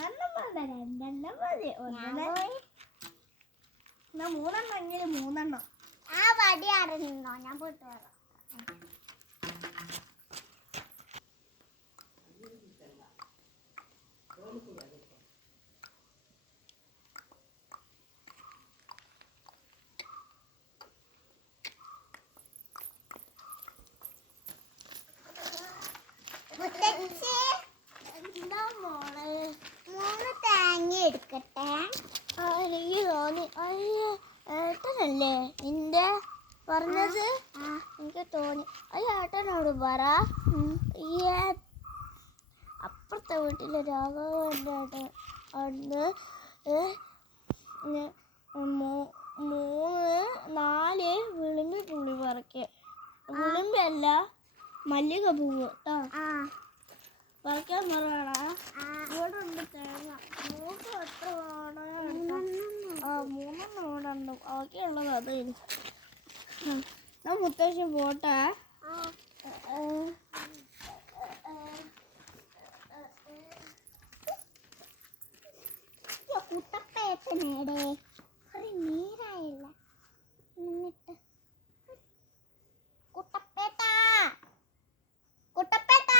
മൂന്നെണ്ണം വേണ്ട രണ്ടെണ്ണം മതി ഒന്നെണ്ണം എന്നാ മൂന്നെണ്ണം എങ്കിലും മൂന്നെണ്ണം. ആ വടി അറിഞ്ഞോ ഞാൻ പോയിട്ട് വരാം മുത്തച്ഛി, എന്താ മോളെ മൂന്ന് തേങ്ങ എടുക്കട്ടെ ആ, എനിക്ക് തോന്നി അയ്യ ഏട്ടനല്ലേ നിന്റെ പറഞ്ഞത് ആ എനിക്ക് തോന്നി അയ്യ ഏട്ടനോട് പറ ഈ അപ്പുറത്തെ വീട്ടിലെ രാഘവന്റെ അന്ന് മൂന്ന് നാല് വിളിമ്പി പുള്ളി പറിക്ക്. വിളിമ്പല്ല മല്ലിക പൂവ്. കേട്ടോ പറിക്കാൻ പറയണ. ഇവിടെ ഉണ്ട് തേങ്ങ. മൂന്ന് എത്ര ആ മൂന്നെണ്ണം ഇവിടെ ഉണ്ട്. ബാക്കിയുള്ളത് അത് ഞാൻ മുത്തശ്ശി പോട്ടെ ആ കുട്ടപ്പേട്ടനേടെ ഒരു നീരായില്ല എന്നിട്ട് കുട്ടപ്പേട്ട കുട്ടപ്പേട്ട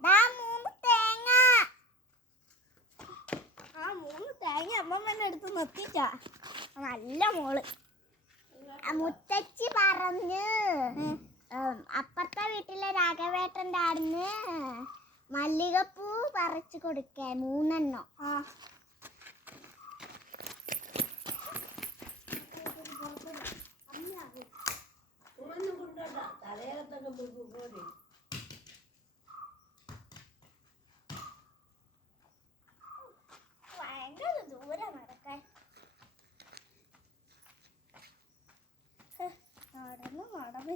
ദാ മൂന്ന് തേങ്ങ ആ മൂന്ന് തേങ്ങ അമ്മമ്മേനെ എടുത്ത് നിർത്തിച്ചാ നല്ല മോൾ ആ മുത്തച്ഛി പറഞ്ഞു. അപ്പുറത്തെ വീട്ടിലെ രാഘവേട്ടന്റെ ആടുന്ന് മല്ലികപ്പൂ പറിച്ചു കൊടുക്കേ മൂന്നെണ്ണം. ആ.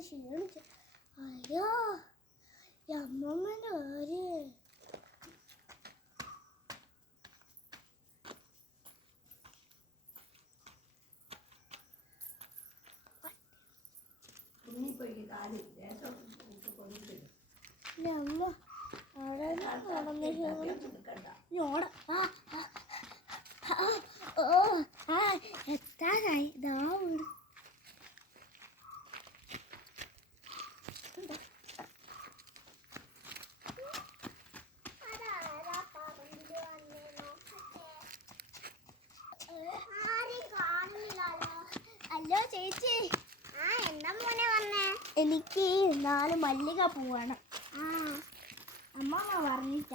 ക്ഷീണിച്ചു. അയ്യോ ഈ അമ്മമ്മേന്റെ കാര്യം എന്റെ അമ്മ നടന്ന് നടന്ന് ക്ഷീണിച്ചു ഞോട ആ ആ, ആ, ഓ ആ എത്താനായി ദാ വീട് അല്ലോ ചേച്ചി ആ എന്താ മോനെ വന്നേ എനിക്ക് നാല് മല്ലിക പൂവാണ്. അമ്മ പറഞ്ഞിട്ട.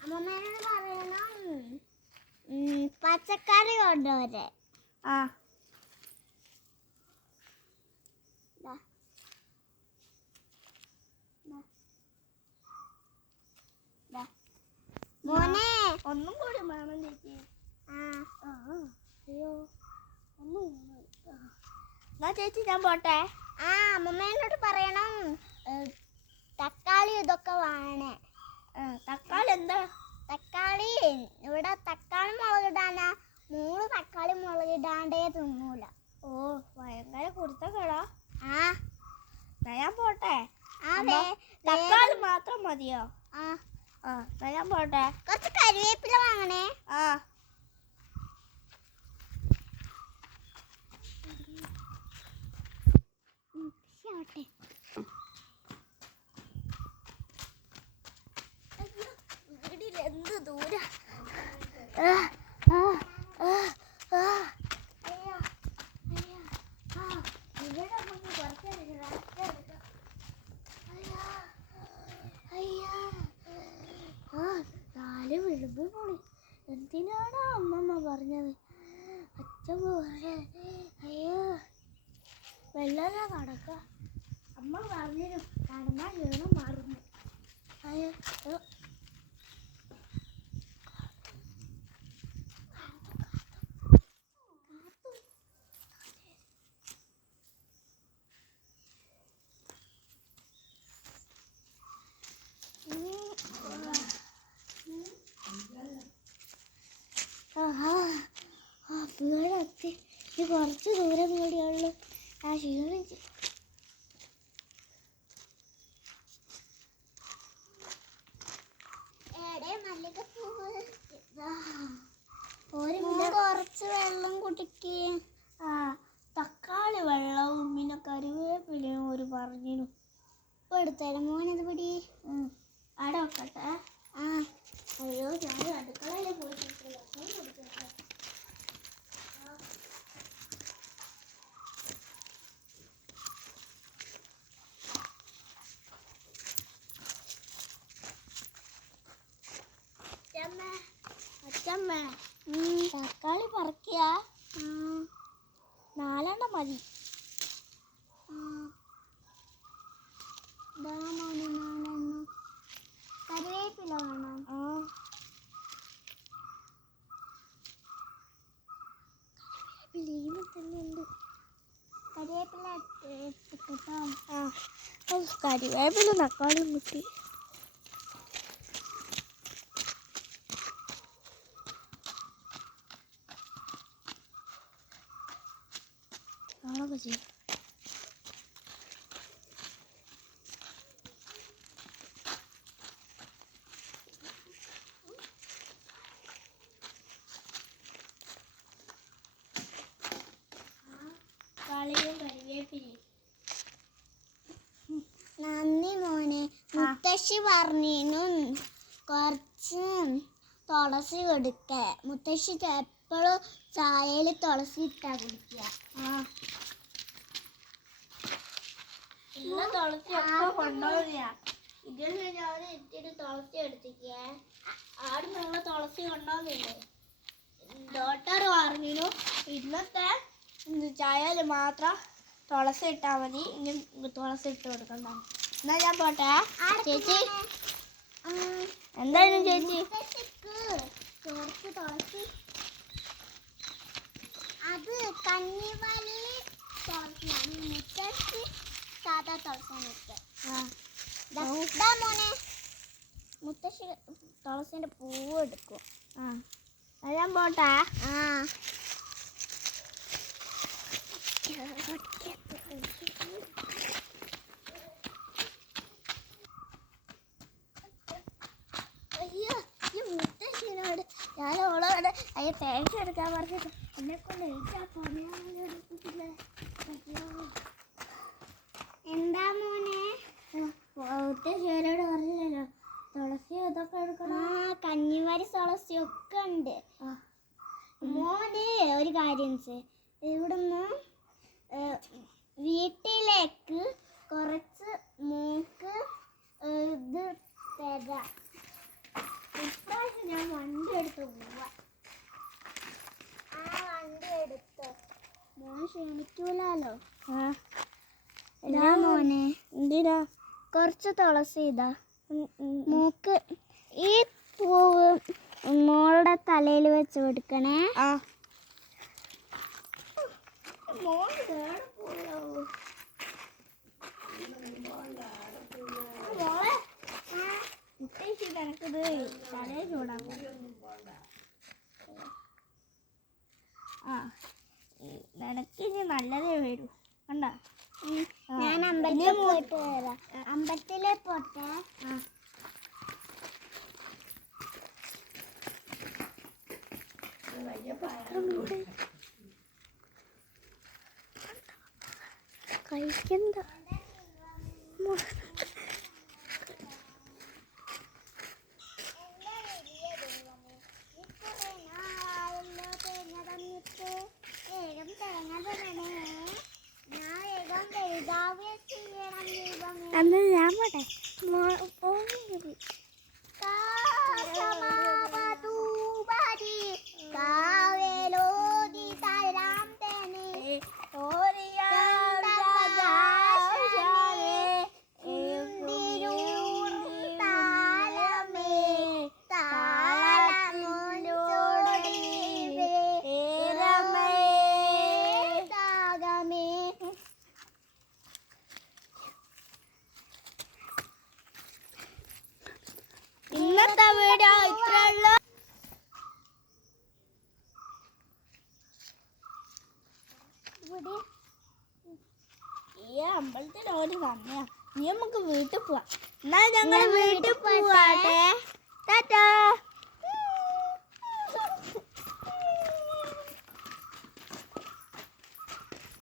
അമ്മമ്മേനോട് പറയണം? പച്ചക്കറി കൊണ്ടുവരെ. ആ. മോനെ. ഒന്നും കൂടി വേണം ചേച്ചി. അയ്യോ. ഒന്നും. എന്നാ ചേച്ചി ഞാൻ പോട്ടെ. ആ അമ്മമ്മേനോട് പറയണം. തക്കാളി ഇതൊക്കെ വേണേ തക്കാളി എന്താ? തക്കാളി ഇവിടെ തക്കാളി മുളകിടാനാ. മൂന്ന് തക്കാളി മുളകിടാണ്ടേ തിന്നൂല. ഓ ഭയങ്കര കുരുത്തക്കടാ. ആ. ഞാൻ പോട്ടെ. തക്കാളി മാത്രം മതിയോ? ആ. ആ ഞാൻ പോട്ടെ. കുറച്ച് കരിവേപ്പില വാങ്ങണേ. ആ. ആവട്ടെ. എന്ത് ദൂര. നാല് വിളുമ്പ് പോണി എന്തിനാണ് അമ്മമ്മ പറഞ്ഞത്? അച്ഛൻ പറഞ്ഞത് അയ്യോ വെള്ളം നടക്ക. അമ്മ പറഞ്ഞു നടന്നാൽ വീണം മാറുന്നു. കുറച്ച് ദൂരം കൂടിയുള്ളൂ ആ ക്ഷീണിച്ച് എടെ മല്ലികപ്പൂവ് ഇതാ. ഒരു മോൻ കുറച്ച് വെള്ളം കുടിക്ക്. ആ തക്കാളി വെള്ളവും പിന്നെ കറിവേപ്പിലയും ഒരു പറഞ്ഞിരുന്നു ഇപ്പൊ എടുത്തേരം മോനത് പിടി. അവിടെ വെക്കട്ടെ. ആ അയ്യോ ഞാൻ അടുക്കളയിൽ പോയിട്ട് അച്ഛമ്മ അച്ഛമ്മ പറിക്കുക നാലെണ്ണം മതി. കറിവേപ്പില വേണം. ആ. ലീവ് തന്നെ ഉണ്ട്. കറിവേപ്പില എടുത്തിട്ടോ ആ. ഓ, കരിവേപ്പില തക്കാളിയും കിട്ടി മുത്തശ്ശി പറഞ്ഞു കുറച്ച് തുളസി കൊടുക്ക. മുത്തശ്ശി എപ്പോഴും ചായയിൽ തുളസി ഇട്ടാ കുടിക്കുക. ഇതിൽ ഞാൻ ഇത്തിരി തുളസി എടുത്തിക്കേ ആട് നിങ്ങൾ തുളസി കൊണ്ടുപോകുന്നില്ലേ ഡോക്ടർ പറഞ്ഞു ഇന്നത്തെ ചായയിൽ മാത്രം തുളസി ഇട്ടാൽ മതി. ഇനി തുളസി ഇട്ട് കൊടുക്കണ്ട. എന്നാ ഞാൻ പോട്ടെ? ചേച്ചി? എന്തായാലും ചേച്ചി? അത് കഞ്ഞിവള്ളി തുളസിയാണ് മുത്തശ്ശി സാധാ തുളസിയാണ് മോനെ. മുത്തശ്ശി തുളസിന്റെ പൂവ് എടുക്കും. ആ. ഞാൻ പോട്ടെ? ആ അയ്യോ ഈ മുത്തശ്ശിനോട് ഓളോട് അയ്യോ തേങ്ങ എടുക്കാൻ പറഞ്ഞിട്ട് എന്നെ കൊണ്ട് പണിയാണെടുത്തില്ല എന്താ മോനെ? മുത്തശ്ശിയോട് പറഞ്ഞില്ലല്ലോ. തുളസി ഇതൊക്കെ ആ കഞ്ഞിമാരി തുളസി ഒക്കെ ഉണ്ട്. മോനെ ഒരു കാര്യം. ഇവിടുന്ന് വീട്ടിലേക്ക് കുറച്ച് മൂക്ക് ഇത് തരാം. ഇപ്രാവശ്യം ഞാൻ വണ്ടി എടുത്ത് പോവാ ആ വണ്ടി എടുത്ത് മോൻ ക്ഷണിക്കൂലോ ആ ഇതാ മോനെ എന്തിനാ? കുറച്ച് തുളസി ഇതാ. മൂക്ക് ഈ പൂവ് മോളുടെ തലയിൽ വെച്ച് കൊടുക്കണേ. മോളെ ചൂടാക്കും ആ. നിനക്ക് ഇനി നല്ലതേ വരൂ. കണ്ട? ഞാൻ അമ്പലത്തിൽ പോയിട്ട് വരാം. അമ്പലത്തിലെ പോട്ടെ. കഴിക്കണ്ട. അന്ന് ഞാൻ പോട്ടെ. കൂടി? ഈ അമ്പലത്തിൽ ഓടി വന്നയാ. നീ നമുക്ക് വീട്ടിൽ പോവാം. എന്നാൽ ഞങ്ങൾ വീട്ടിൽ പോവാട്ടെ. ടാറ്റാ.